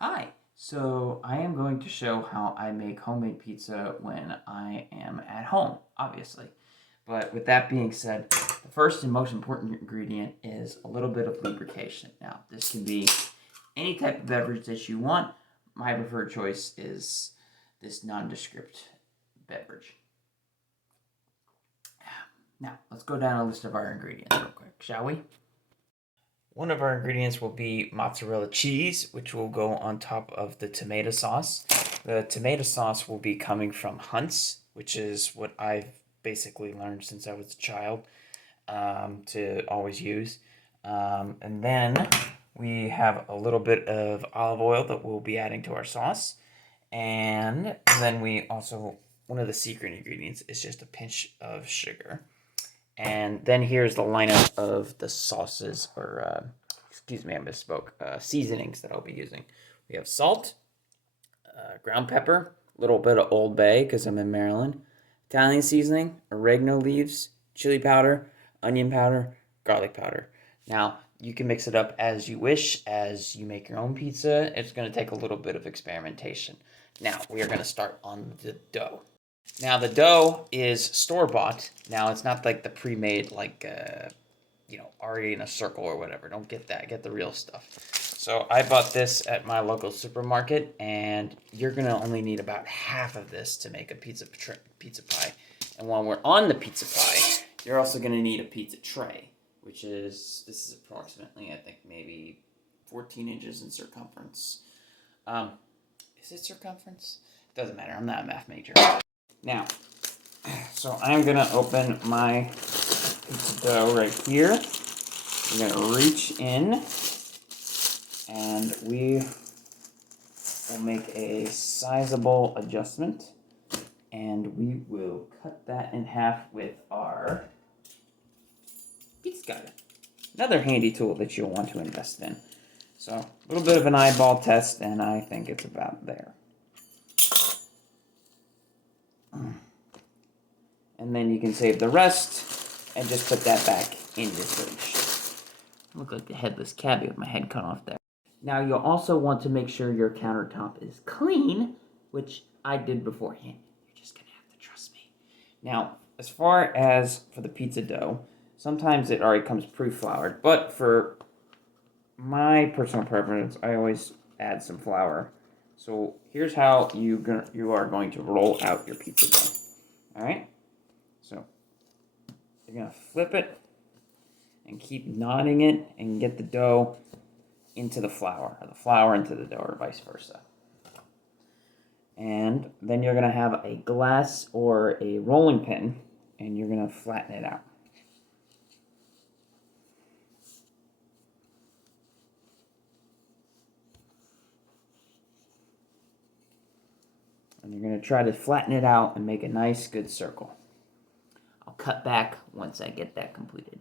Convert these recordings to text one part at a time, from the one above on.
Hi, so I am going to show how I make homemade pizza when I am at home, obviously. But with that being said, the first and most important ingredient is a little bit of lubrication. Now, this can be any type of beverage that you want. My preferred choice is this nondescript beverage. Now, let's go down a list of our ingredients real quick, shall we? One of our ingredients will be mozzarella cheese, which will go on top of the tomato sauce. The tomato sauce will be coming from Hunt's, which is what I've basically learned since I was a child to always use. And then we have a little bit of olive oil that we'll be adding to our sauce. And then we also, one of the secret ingredients is just a pinch of sugar. And then here's the lineup of the sauces, or excuse me, I misspoke, seasonings that I'll be using. We have salt, ground pepper, a little bit of Old Bay because I'm in Maryland, Italian seasoning, oregano leaves, chili powder, onion powder, garlic powder. Now, you can mix it up as you wish as you make your own pizza. It's going to take a little bit of experimentation. Now, we are going to start on the dough. Now the dough is store bought. Now it's not like the pre-made, like already in a circle or whatever. Don't get that. Get the real stuff. So I bought this at my local supermarket, and you're gonna only need about half of this to make a pizza pie. And while we're on the pizza pie, you're also gonna need a pizza tray, which this is approximately, I think, maybe 14 inches in circumference. Um, is it circumference? Doesn't matter. I'm not a math major. Now, so I'm gonna open my pizza dough right here. I'm gonna reach in, and we will make a sizable adjustment, and we will cut that in half with our pizza cutter. Another handy tool that you'll want to invest in. So a little bit of an eyeball test, and I think it's about there. And then you can save the rest and just put that back in your fridge. I look like the headless cabbie with my head cut off there. Now you'll also want to make sure your countertop is clean, which I did beforehand. You're just gonna have to trust me. Now, as far as for the pizza dough, sometimes it already comes pre-floured, but for my personal preference, I always add some flour. So here's how you are going to roll out your pizza dough. All right. So you're gonna flip it and keep knotting it and get the dough into the flour, or the flour into the dough, or vice versa. And then you're gonna have a glass or a rolling pin, and you're gonna flatten it out. And you're gonna try to flatten it out and make a nice, good circle. I'll cut back once I get that completed.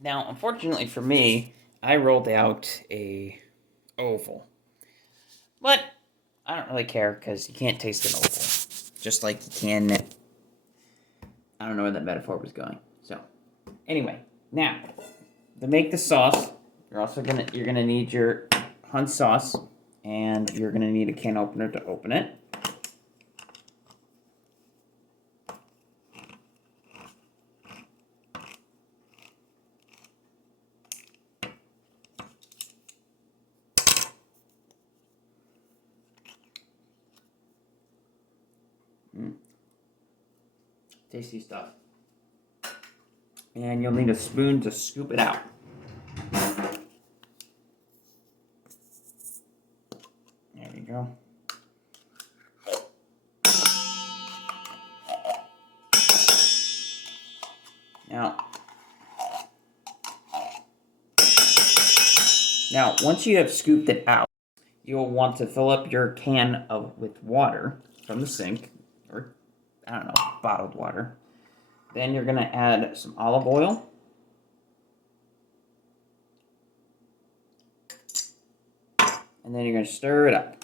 Now, unfortunately for me, I rolled out a oval. But I don't really care because you can't taste an oval. Just like you can. I don't know where that metaphor was going. So, anyway, now to make the sauce, you're gonna need your Hunt sauce, and you're gonna need a can opener to open it. Tasty stuff. And you'll need a spoon to scoop it out. There you go. Now, once you have scooped it out, you'll want to fill up your can with water from the sink, or I don't know, bottled water. Then you're going to add some olive oil. And then you're going to stir it up.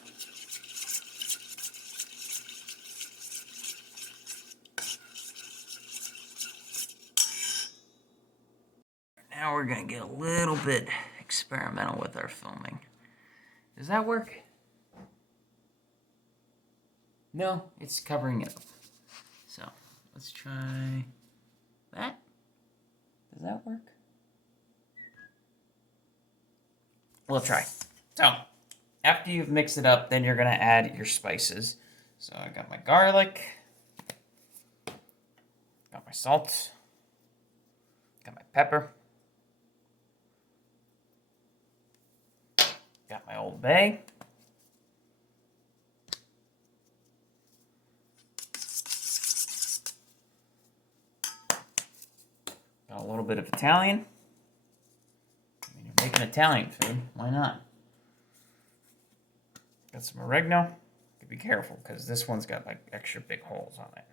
Now we're going to get a little bit experimental with our filming. Does that work? No, it's covering it up. So, let's try that. Does that work? We'll try. So, after you've mixed it up, then you're going to add your spices. So, I got my garlic, got my salt, got my pepper, got my Old Bay, got a little bit of Italian. I mean, you're making Italian food, why not? Got some oregano. Be careful, because this one's got like extra big holes on it.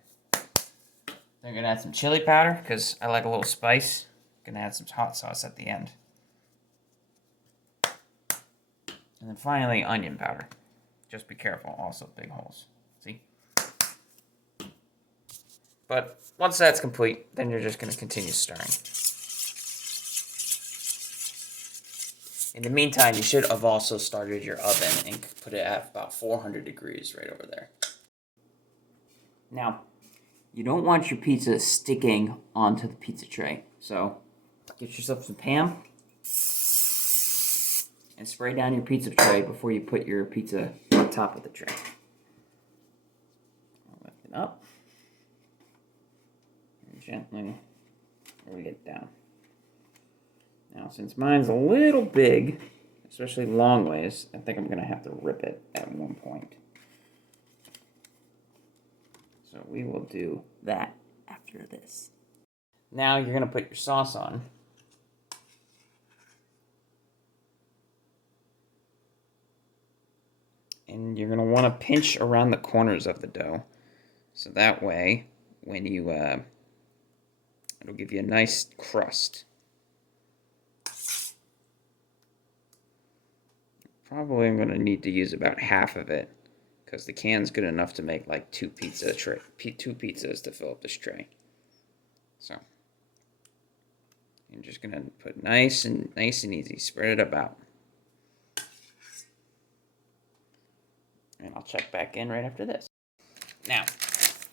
Then I'm gonna add some chili powder, because I like a little spice. Gonna add some hot sauce at the end. And then finally, onion powder. Just be careful, also big holes. See? But once that's complete, then you're just gonna continue stirring. In the meantime, you should have also started your oven and put it at about 400 degrees right over there. Now, you don't want your pizza sticking onto the pizza tray. So, get yourself some Pam and spray down your pizza tray before you put your pizza on top of the tray. I'll lift it up and gently bring it down. Now, since mine's a little big, especially long ways, I think I'm going to have to rip it at one point. So we will do that after this. Now you're going to put your sauce on. And you're going to want to pinch around the corners of the dough. So that way, when you, it'll give you a nice crust. Probably I'm going to need to use about half of it, because the can's good enough to make like two pizzas to fill up this tray. So I'm just going to put nice and easy, spread it about. And I'll check back in right after this. Now,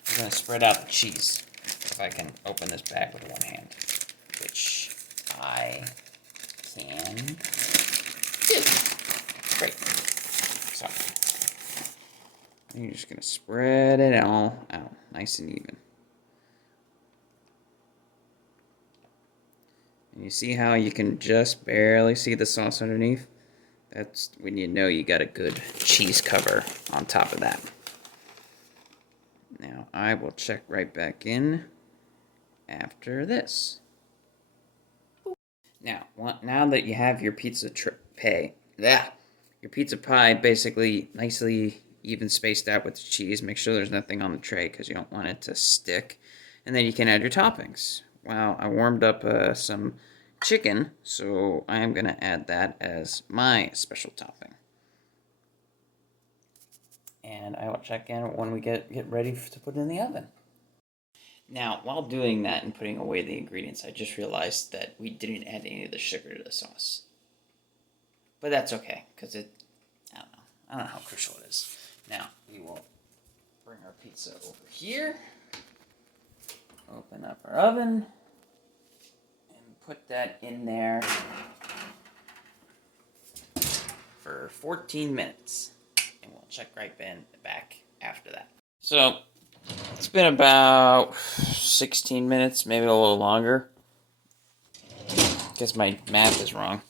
I'm going to spread out the cheese. If I can open this bag with one hand, which I can do. Great. So, you're just going to spread it all out, nice and even. And you see how you can just barely see the sauce underneath? That's when you know you got a good cheese cover on top of that. Now, I will check right back in after this. Now that you have your your pizza pie basically nicely even spaced out with the cheese, make sure there's nothing on the tray because you don't want it to stick. And then you can add your toppings. Well, I warmed up some chicken, so I am going to add that as my special topping. And I will check in when we get ready to put it in the oven. Now, while doing that and putting away the ingredients, I just realized that we didn't add any of the sugar to the sauce. But that's okay, because I don't know how crucial it is. Now, we will bring our pizza over here, open up our oven, and put that in there for 14 minutes. And we'll check right back after that. So, it's been about 16 minutes, maybe a little longer. Guess my math is wrong.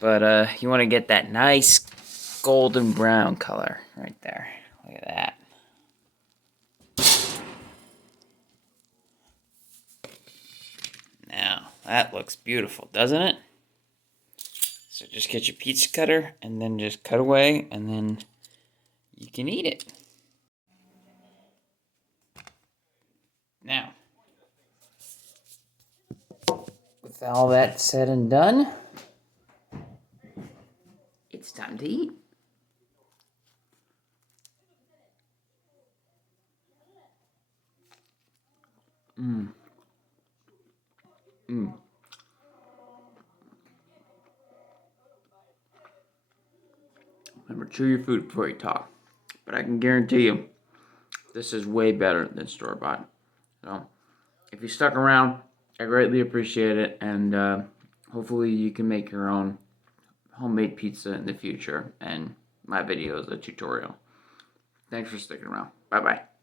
But you want to get that nice golden brown color right there. Look at that. Now, that looks beautiful, doesn't it? So just get your pizza cutter and then just cut away and then you can eat it. Now, with all that said and done, it's time to eat. Remember, chew your food before you talk. But I can guarantee you, this is way better than store-bought. So, if you stuck around, I greatly appreciate it, and hopefully you can make your own homemade pizza in the future, and my video is a tutorial. Thanks for sticking around. Bye-bye.